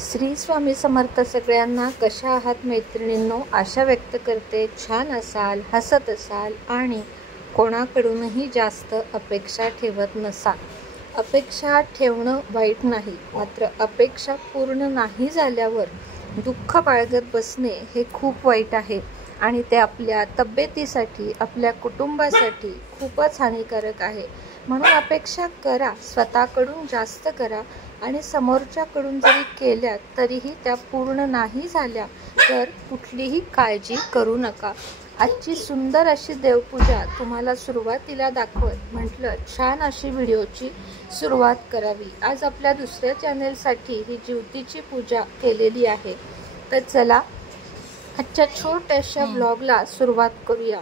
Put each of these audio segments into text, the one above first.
श्री स्वामी समर्थ सगळ्यांना. कशा आहात मैत्रिणींनो? आशा व्यक्त करते छान असाल, हसत असाल आणि कोणाकडूनही जास्त अपेक्षा ठेवत नसाल. अपेक्षा ठेवणं वाईट नाही, मात्र अपेक्षा पूर्ण नाही झाल्यावर दुःख बाळगत बसणे हे खूप वाईट आहे आणि ते आपल्या तब्येतीसाठी, आपल्या कुटुंबासाठी खूपच हानिकारक आहे. म्हणून अपेक्षा करा, स्वतःकडून जास्त करा आणि समोरच्याकडून जरी केल्या तरीही त्या पूर्ण नाही झाल्या तर कुठलीही काळजी करू नका. आजची सुंदर अशी देवपूजा तुम्हाला सुरुवातीला दाखवत म्हटलं छान अशी व्हिडिओची सुरुवात करावी. आज आपल्या दुसऱ्या चॅनेलसाठी ही ज्योतीची पूजा केलेली आहे. तर चला आजच्या छोट्याशा ब्लॉगला सुरुवात करूया.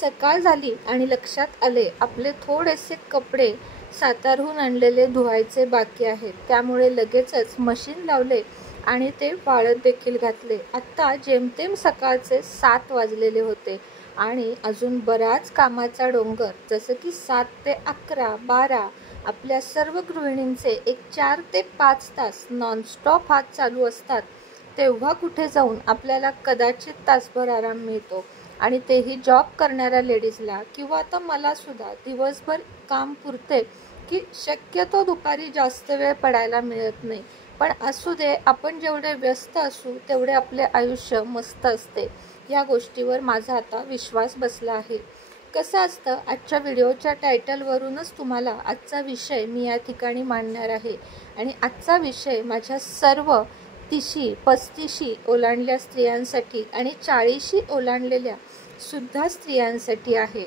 सकाळ झाली आणि लक्षात आले आपले थोडेसे कपडे सातारहून आणलेले धुवायचे बाकी आहेत. त्यामुळे लगेचच मशीन लावले आणि ते वाळत देखील घातले. आत्ता जेमतेम सकाळचे 7 वाजलेले होते आणि अजून बराच कामाचा डोंगर. जसं की 7 ते 11, 12 आपल्या सर्व गृहिणींचे एक 4 ते 5 तास नॉनस्टॉप हात चालू असतात. तेव्हा कुठे जाऊन आपल्याला कदाचित तासभर आराम मिळतो आणि तेही जॉब करणाऱ्या लेडीजला किंवा आता मला सुद्धा दिवसभर काम पुरते की शक्यतो दुपारी जास्त वेळ पडायला मिळत नाही. पण असू दे, आपण जेवढे व्यस्त असू तेवढे आपले आयुष्य मस्त असते. या गोष्टीवर माझा आता विश्वास बसला आहे. कसं असतं, आजच्या व्हिडिओच्या टायटलवरूनच तुम्हाला आजचा विषय मी या ठिकाणी मांडणार आहे आणि आजचा विषय माझ्या सर्व 30, 35 ओलांडल्या स्त्रियांसाठी आणि 40 ओलांडलेल्या सुद्धा स्त्रियांसाठी आहे.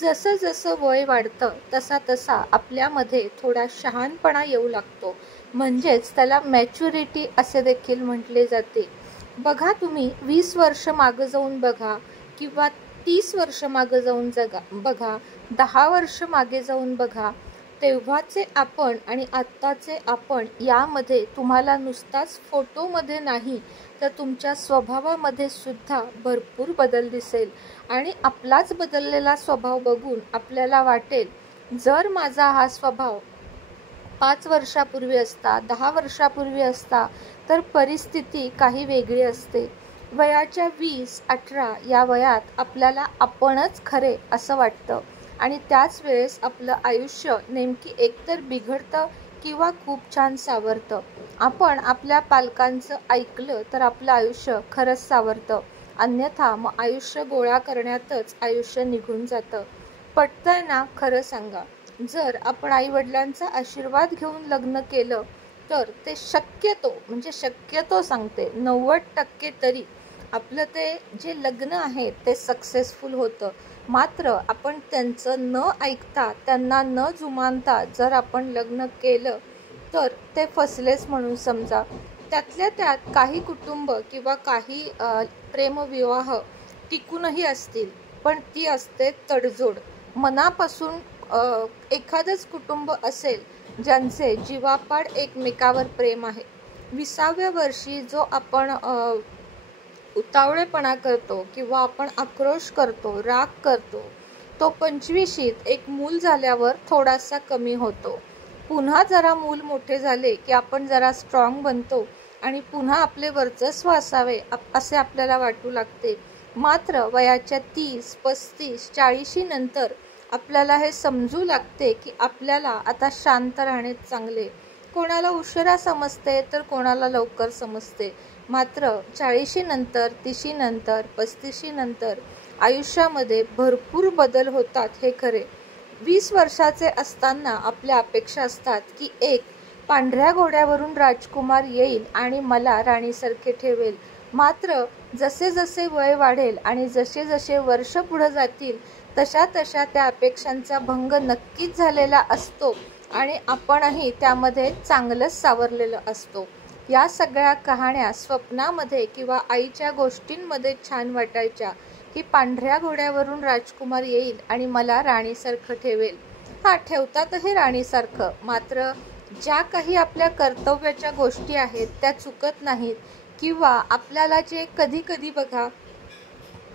जसं जसं वय वाढतं तसा तसा आपल्यामध्ये थोडा शहाणपणा येऊ लागतो, म्हणजेच त्याला मॅच्युरिटी असे देखील म्हटले जाते. बघा, तुम्ही 20 वर्ष मागं जाऊन बघा किंवा 30 वर्ष मागं जाऊन बघा, 10 वर्ष मागे जाऊन बघा, तेव्हाचे आपण आणि आत्ताचे आपण यामध्ये तुम्हाला नुसताच फोटोमध्ये नाही तर तुमच्या स्वभावामध्ये सुद्धा भरपूर बदल दिसेल. आणि आपलाच बदललेला स्वभाव बघून आपल्याला वाटेल, जर माझा हा स्वभाव 5 वर्षापूर्वी असता, 10 वर्षापूर्वी असता तर परिस्थिती काही वेगळी असते. वयाच्या 20, 18 या वयात आपल्याला आपणच खरे असं वाटतं आणि त्याच वेळेस आपलं आयुष्य नेमकी एकतर बिघडतं किंवा खूप छान सावरतं. आपण आपल्या पालकांचं ऐकलं तर आपलं आयुष्य खरंच सावरतं, अन्यथा मग आयुष्य गोळा करण्यातच आयुष्य निघून जातं. पटतंय ना? खरं सांगा. जर आपण आईवडिलांचा आशीर्वाद घेऊन लग्न केलं तर ते शक्यतो सांगते 90% तरी आपलं ते जे लग्न आहे ते सक्सेसफुल होतं. मात्र आपण त्यांचं न ऐकता, त्यांना न जुमानता जर आपण लग्न केलं तर ते फसलेच म्हणून समजा. त्यातल्या त्यात काही कुटुंब किंवा काही प्रेमविवाह टिकूनही असतील, पण ती असते तडजोड. मनापासून एखादंच कुटुंब असेल ज्यांचे जीवापाड एकमेकावर प्रेम आहे. 20व्या वर्षी जो आपण उतावळेपणा करतो किंवा आपण आक्रोश करतो, राग करतो, तो 25शीत एक मूल झाल्यावर थोडासा कमी होतो. पुन्हा जरा मूल मोठे झाले की आपण जरा स्ट्रॉंग बनतो आणि पुन्हा आपले वर्चस्व असावे असे आपल्याला वाटू लागते. मात्र वयाच्या 30, 35, 40 नंतर आपल्याला हे समजू लागते की आपल्याला आता शांत राहणे चांगले. कोणाला उशिरा समजते तर कोणाला लवकर समजते. मात्र 40 नंतर, 30 नंतर, 35 नंतर आयुष्यामध्ये भरपूर बदल होतात, हे खरे. 20 वर्षाचे असताना आपल्या अपेक्षा असतात की एक पांढऱ्या घोड्यावरून राजकुमार येईल आणि मला राणीसारखे ठेवेल. मात्र जसे जसे वय वाढेल आणि जसे जसे वर्ष पुढे जातील तशा तशा त्या अपेक्षांचा भंग नक्कीच झालेला असतो आणि आपणही त्यामध्ये चांगलंच सावरलेलं असतो. या सगळ्या कहाण्या स्वप्नामध्ये किंवा आईच्या गोष्टींमध्ये छान वाटायच्या की पांढऱ्या घोड्यावरून राजकुमार येईल आणि मला राणीसारखं ठेवेल. ठेवतातही राणीसारखं, मात्र ज्या काही आपल्या कर्तव्याच्या गोष्टी आहेत त्या चुकत नाहीत किंवा आपल्याला जे कधी कधी बघा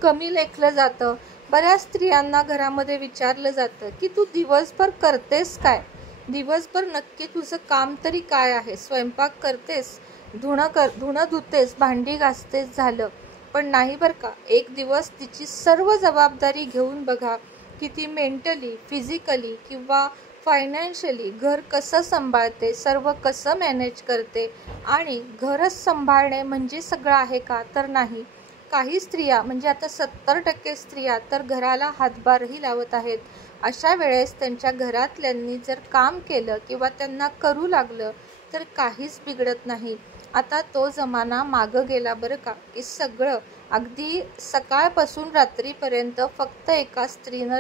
कमी लेखलं जातं. बऱ्याच स्त्रियांना घरामध्ये विचारलं जातं की तू दिवसभर करतेस काय? दिवसभर नक्की तुझं काम तरी काय आहे? स्वयंपाक करतेस, धुणं धुतेस, भांडी घासतेस झालं. पण नाही बरं का, एक दिवस तिची सर्व जबाबदारी घेऊन बघा की ती मेंटली, फिजिकली किंवा फायनान्शियली घर कसं सांभाळते, सर्व कसं मॅनेज करते. आणि घरच सांभाळणे म्हणजे सगळं आहे का, तर नाही. काही स्त्रिया म्हणजे आता 70% स्त्रिया तर घराला हातभारही लावत आहेत. अशा वेळेस त्यांच्या घरातल्यांनी जर काम केलं किंवा त्यांना करू लागलं तर काहीच बिघडत नाही. आता तो जमाना मागं गेला बरं का, की सगळं अगदी सकाळपासून रात्रीपर्यंत फक्त एका स्त्रीनं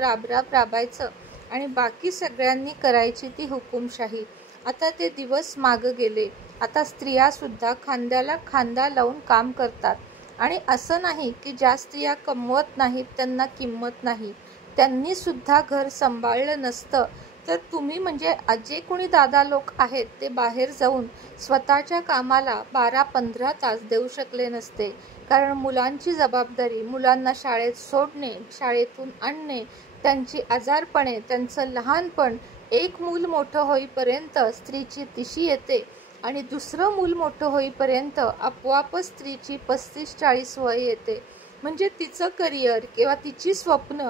राबायचं आणि बाकी सगळ्यांनी करायची ती हुकुमशाही. आता ते दिवस मागं गेले. आता स्त्रियासुद्धा खांद्याला खांदा लावून काम करतात. आणि असं नाही की ज्या स्त्रिया कमवत नाहीत त्यांना किंमत नाही. त्यांनी सुद्धा घर सांभाळलं नसतं तर तुम्ही म्हणजे जे कोणी दादा लोक आहेत ते बाहेर जाऊन स्वतःच्या कामाला 12-15 तास देऊ शकले नसते. कारण मुलांची जबाबदारी, मुलांना शाळेत सोडणे, शाळेतून आणणे, त्यांची आजारपणे, त्यांचं लहानपण, एक मूल मोठं होईपर्यंत स्त्रीची तिशी येते आणि दुसरं मूल मोठं होईपर्यंत आपोआपच स्त्रीची 35-40 वय येते. म्हणजे तिचं करिअर किंवा तिची स्वप्न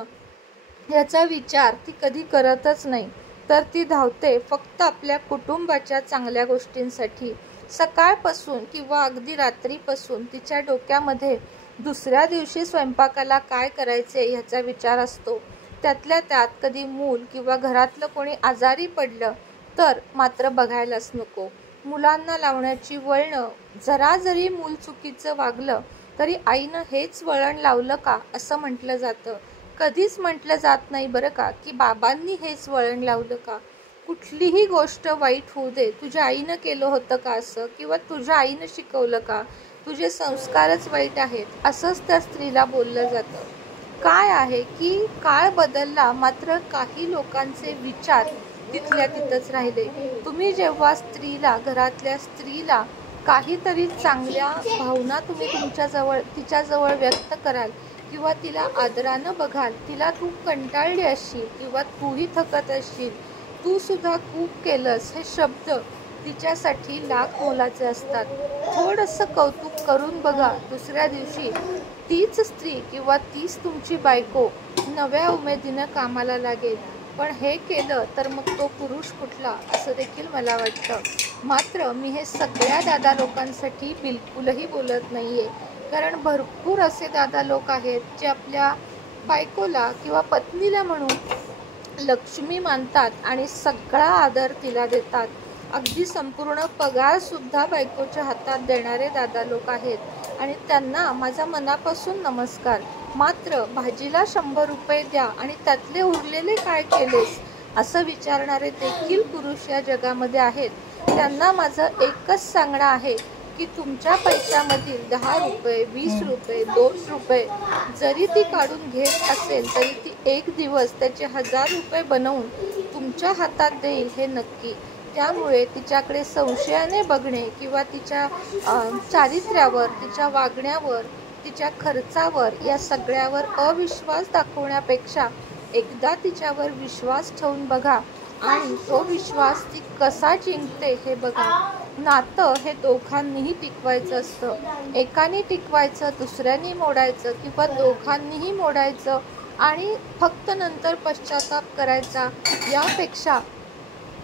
याचा विचार ती कधी करतच नाही. तर ती धावते फक्त आपल्या कुटुंबाच्या चांगल्या गोष्टींसाठी. सकाळपासून किंवा अगदी रात्रीपासून तिच्या डोक्यामध्ये दुसऱ्या दिवशी स्वयंपाकाला काय करायचे ह्याचा विचार असतो. त्यातल्या त्यात कधी मूल किंवा घरातलं कोणी आजारी पडलं तर मात्र बघायलाच नको. मुलांना लावण्याची वळणं, जरा जरी मूल चुकीचं वागलं तरी आईनं हेच वळण लावलं का असं म्हटलं जातं. कधीच म्हटलं जात नाही बरं का की बाबांनी हेच वळण लावलं का. कुठलीही गोष्ट वाईट होऊ दे, तुझ्या आईनं केलं होतं का असं, किंवा तुझ्या आईनं शिकवलं का, तुझे संस्कारच वाईट आहेत असंच त्या स्त्रीला बोललं जातं. काय आहे की काळ बदलला मात्र काही लोकांचे विचार तिथल्या तिथंच राहिले. तुम्ही जेव्हा स्त्रीला, घरातल्या स्त्रीला काहीतरी चांगल्या भावना तुम्ही तिच्याजवळ व्यक्त कराल किंवा तिला आदरानं बघाल, तिला तू कंटाळली असशील किंवा तूही थकत असशील, तू सुद्धा खूप केलंस, हे शब्द तिच्यासाठी लाख मोलाचे असतात. थोडंसं कौतुक करून बघा, दुसऱ्या दिवशी तीच स्त्री किंवा तीच तुमची बायको नव्या उमेदीनं कामाला लागेल. पण हे केलं तर मग तो पुरुष कुठला असं देखील मला वाटतं. मात्र मी हे सगळ्या दादा लोकांसाठी बिलकुलही बोलत नाहीये, कारण भरपूर असे दादा लोक आहेत जे आपल्या बायकोला किंवा पत्नीला म्हणून लक्ष्मी मानतात आणि सगळा आदर तिला देतात. अगदी संपूर्ण पगारसुद्धा बायकोच्या हातात देणारे दादा लोक आहेत आणि त्यांना माझा मनापासून नमस्कार. मात्र भाजीला 100 रुपये द्या आणि त्यातले उरलेले काय केलेस असं विचारणारे देखील पुरुष या जगामध्ये आहेत. त्यांना माझं एकच सांगणं आहे की तुमच्या पैशामधील 10 रुपये, 20 रुपये, 2 रुपये जरी ती काढून घेत असेल तरी ती एक दिवस त्याचे 1000 रुपये बनवून तुमच्या हातात देईल हे नक्की. त्यामुळे तिच्याकडे संशयाने बघणे किंवा तिच्या चारित्र्यावर, तिच्या वागण्यावर, तिच्या खर्चावर, या सगळ्यावर अविश्वास दाखवण्यापेक्षा एकदा तिच्यावर विश्वास ठेवून बघा आणि तो विश्वास ती कसा जिंकते हे बघा. नातं हे दोघांनीही टिकवायचं असतं. एकाने टिकवायचं, दुसऱ्याने मोडायचं किंवा दोघांनीही मोडायचं आणि फक्त नंतर पश्चाताप करायचा. यापेक्षा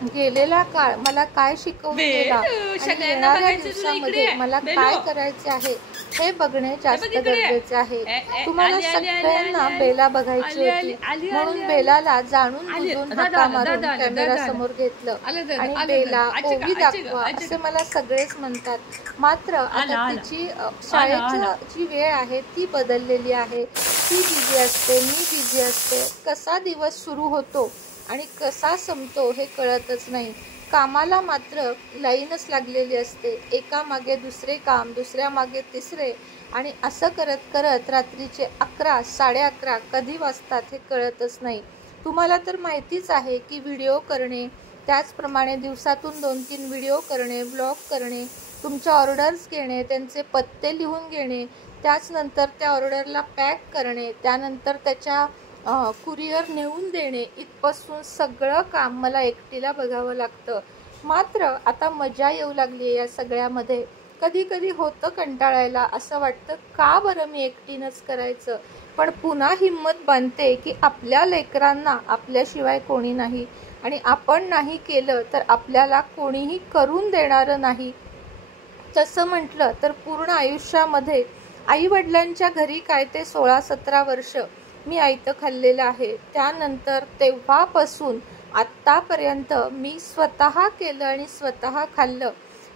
गेलेला काळ मला काय शिकवून गेला आणि येणाऱ्या दिवसामध्ये मला काय करायचे आहे हे बघणे जास्त गरजेचे आहे. तुम्हाला सगळ्यांना बेला बघायची होती म्हणून बेलाला जाणून बुजून हाका मारून कॅमेरा समोर घेतलं आणि बेला ओवी दाखवा असे मला सगळेच म्हणतात. मात्र आता तिची शाळेची जी वेळ आहे ती बदललेली आहे. ती बिझी असते, मी बिझी असते. कसा दिवस सुरू होतो आणि कसा संपतो हे कळतच नाही. कामाला मात्र लाईनच लागलेली असते, एकामागे दुसरे काम, दुसऱ्या मागे तिसरे, आणि असं करत करत रात्रीचे 11, 11:30 कधी वाजतात हे कळतच नाही. तुम्हाला तर माहितीच आहे की व्हिडिओ करणे, त्याचप्रमाणे दिवसातून 2-3 व्हिडिओ करणे, ब्लॉग करणे, तुमच्या ऑर्डर्स घेणे, त्यांचे पत्ते लिहून घेणे, त्याचनंतर त्या ऑर्डरला पॅक करणे, त्यानंतर त्याच्या कुरिअर नेऊन देणे, इथपासून सगळं काम मला एकटीला बघावं लागतं. मात्र आता मजा येऊ लागली आहे या सगळ्यामध्ये. कधी कधी होतं कंटाळायला, असं वाटतं का बरं मी एकटीनंच करायचं. पण पुन्हा हिंमत बांधते की आपल्या लेकरांना आपल्याशिवाय कोणी नाही, आणि आपण नाही केलं तर आपल्याला कोणीही करून देणारं नाही. तसं म्हटलं तर पूर्ण आयुष्यामध्ये आईवडिलांच्या घरी काय ते 16-17 वर्ष मी आयतं खाल्लेलं आहे. त्यानंतर तेव्हापासून आत्तापर्यंत मी स्वतः केलं आणि स्वतः खाल्लं.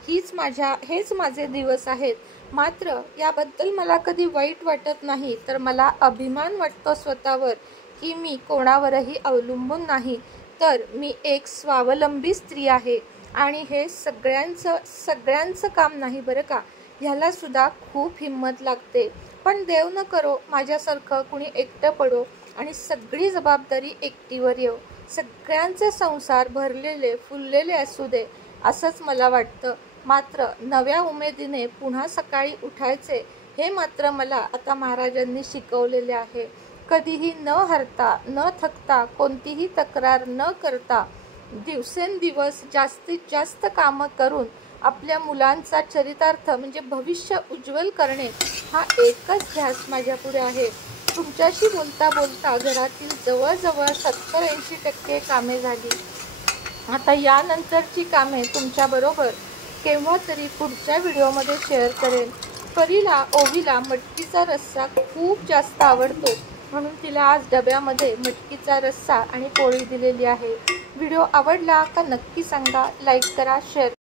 हेच माझे दिवस आहेत. मात्र याबद्दल मला कधी वाईट वाटत नाही, तर मला अभिमान वाटतो स्वतःवर की मी कोणावरही अवलंबून नाही, तर मी एक स्वावलंबी स्त्री आहे. आणि हे सगळ्यांचं काम नाही बरं का, ह्याला सुद्धा खूप हिंमत लागते. पण देव न करो माझ्यासारखं कुणी एकटं पडो आणि सगळी जबाबदारी एकटीवर येऊ. सगळ्यांचे संसार भरलेले फुललेले असू दे, असंच मला वाटतं. मात्र नव्या उमेदीने पुन्हा सकाळी उठायचे, हे मात्र मला आता महाराजांनी शिकवलेले आहे. कधीही न हरता न थकता, कोणतीही तक्रार न करता, दिवसेंदिवस जास्तीत जास्त कामं करून आपल्या मुलांचा चरितार्थ म्हणजे भविष्य उज्ज्वल करणे, हा एकच ध्यास माझ्यापुढे आहे. तुमच्याशी बोलता बोलता घरातील जवळजवळ 70-80% कामे झाली. आता यानंतरची कामे तुमच्याबरोबर केव्हा तरी पुढच्या व्हिडिओमध्ये शेअर करेन. परीला ओवीला मटकीचा रस्सा खूप जास्त आवडतो, म्हणून तिला आज डब्यामध्ये मटकीचा रस्सा आणि पोळी दिलेली आहे. व्हिडिओ आवडला का नक्की सांगा, लाईक करा, शेअर